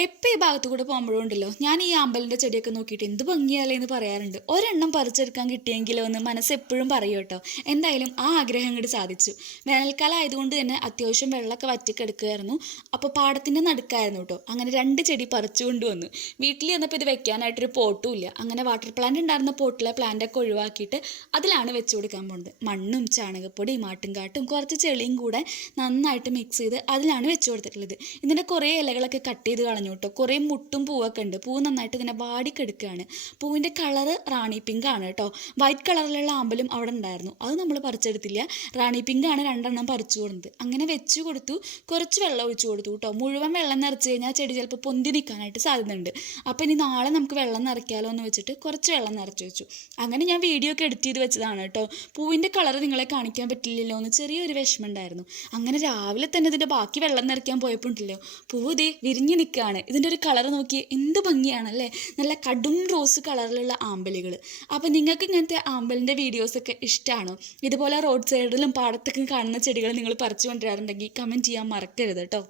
എപ്പോൾ ഈ ഭാഗത്തു കൂടെ പോകുമ്പോഴും ഉണ്ടല്ലോ ഞാൻ ഈ അമ്പലിൻ്റെ ചെടിയൊക്കെ നോക്കിയിട്ട് എന്ത് ഭംഗിയാലേ എന്ന് പറയാറുണ്ട്. ഒരെണ്ണം പറിച്ചെടുക്കാൻ കിട്ടിയെങ്കിലോ എന്ന് മനസ്സ് എപ്പോഴും പറയും കേട്ടോ. എന്തായാലും ആ ആഗ്രഹം അങ്ങോട്ട് സാധിച്ചു. വേനൽക്കാലം ആയതുകൊണ്ട് തന്നെ അത്യാവശ്യം വെള്ളമൊക്കെ വറ്റിക്കെടുക്കുമായിരുന്നു. അപ്പോൾ പാടത്തിൻ്റെ നടുക്കായിരുന്നു കേട്ടോ. അങ്ങനെ 2 ചെടി പറിച്ചു കൊണ്ടുവന്നു. വീട്ടിൽ ചെന്നപ്പോൾ ഇത് വെക്കാനായിട്ടൊരു പോട്ടും ഇല്ല. അങ്ങനെ വാട്ടർ പ്ലാന്റ് ഉണ്ടായിരുന്ന പോട്ടിലെ പ്ലാന്റൊക്കെ ഒഴിവാക്കിയിട്ട് അതിലാണ് വെച്ച് കൊടുക്കാൻ പോകുന്നത്. മണ്ണും ചാണകപ്പൊടിയും ആട്ടുംകാട്ടും കുറച്ച് ചെളിയും കൂടെ നന്നായിട്ട് മിക്സ് ചെയ്ത് അതിലാണ് വെച്ച് കൊടുത്തിട്ടുള്ളത്. ഇതിൻ്റെ കുറേ ഇലകളൊക്കെ കട്ട് ചെയ്ത് കളഞ്ഞു കേട്ടോ. കുറേ മുട്ടും പൂവൊക്കെ ഉണ്ട്. പൂവ് നന്നായിട്ട് ഇങ്ങനെ വാടിക്കെടുക്കുകയാണ്. പൂവിൻ്റെ കളറ് റാണി പിങ്ക് ആണ് കേട്ടോ. വൈറ്റ് കളറിലുള്ള ആമ്പലും അവിടെ ഉണ്ടായിരുന്നു. അത് നമ്മൾ പറിച്ചെടുത്തില്ല. റാണി പിങ്ക് ആണ് 2 പറിച്ചു കൊടുത്തത്. അങ്ങനെ വെച്ച് കൊടുത്തു. കുറച്ച് വെള്ളം ഒഴിച്ചു കൊടുത്തു കേട്ടോ. മുഴുവൻ വെള്ളം നിറച്ച് കഴിഞ്ഞാൽ ചെടി ചിലപ്പോൾ പൊന്തി നിൽക്കാനായിട്ട് സാധ്യതയുണ്ട്. അപ്പോൾ ഇനി നാളെ നമുക്ക് വെള്ളം നിറയ്ക്കാമല്ലോ എന്ന് വെച്ചിട്ട് കുറച്ച് വെള്ളം നിറച്ച് വെച്ചു. അങ്ങനെ ഞാൻ വീഡിയോ ഒക്കെ എഡിറ്റ് ചെയ്ത് വെച്ചതാണ് കേട്ടോ. പൂവിൻ്റെ കളർ നിങ്ങളെ കാണിക്കാൻ പറ്റില്ലല്ലോ എന്ന് ചെറിയൊരു വിഷമം ഉണ്ടായിരുന്നു. അങ്ങനെ രാവിലെ തന്നെ ഇതിൻ്റെ ബാക്കി വെള്ളം നിറയ്ക്കാൻ പോയപ്പോൾ ഉണ്ടല്ലോ, പൂവ് ദേ വിരിഞ്ഞ് നിൽക്കുകയാണ്. ഇതിൻ്റെ ഒരു കളർ നോക്കി എന്ത് ഭംഗിയാണല്ലേ. നല്ല കടും റോസ് കളറിലുള്ള ആമ്പലുകൾ. അപ്പോൾ നിങ്ങൾക്ക് ഇങ്ങനത്തെ ആമ്പലിൻ്റെ വീഡിയോസൊക്കെ ഇഷ്ടമാണോ? ഇതുപോലെ റോഡ് സൈഡിലും പാടത്തൊക്കെ കാണുന്ന ചെടികൾ നിങ്ങൾ പറിച്ചു കൊണ്ടുവരാറുണ്ടെങ്കിൽ കമൻറ്റ് ചെയ്യാൻ മറക്കരുത് കേട്ടോ.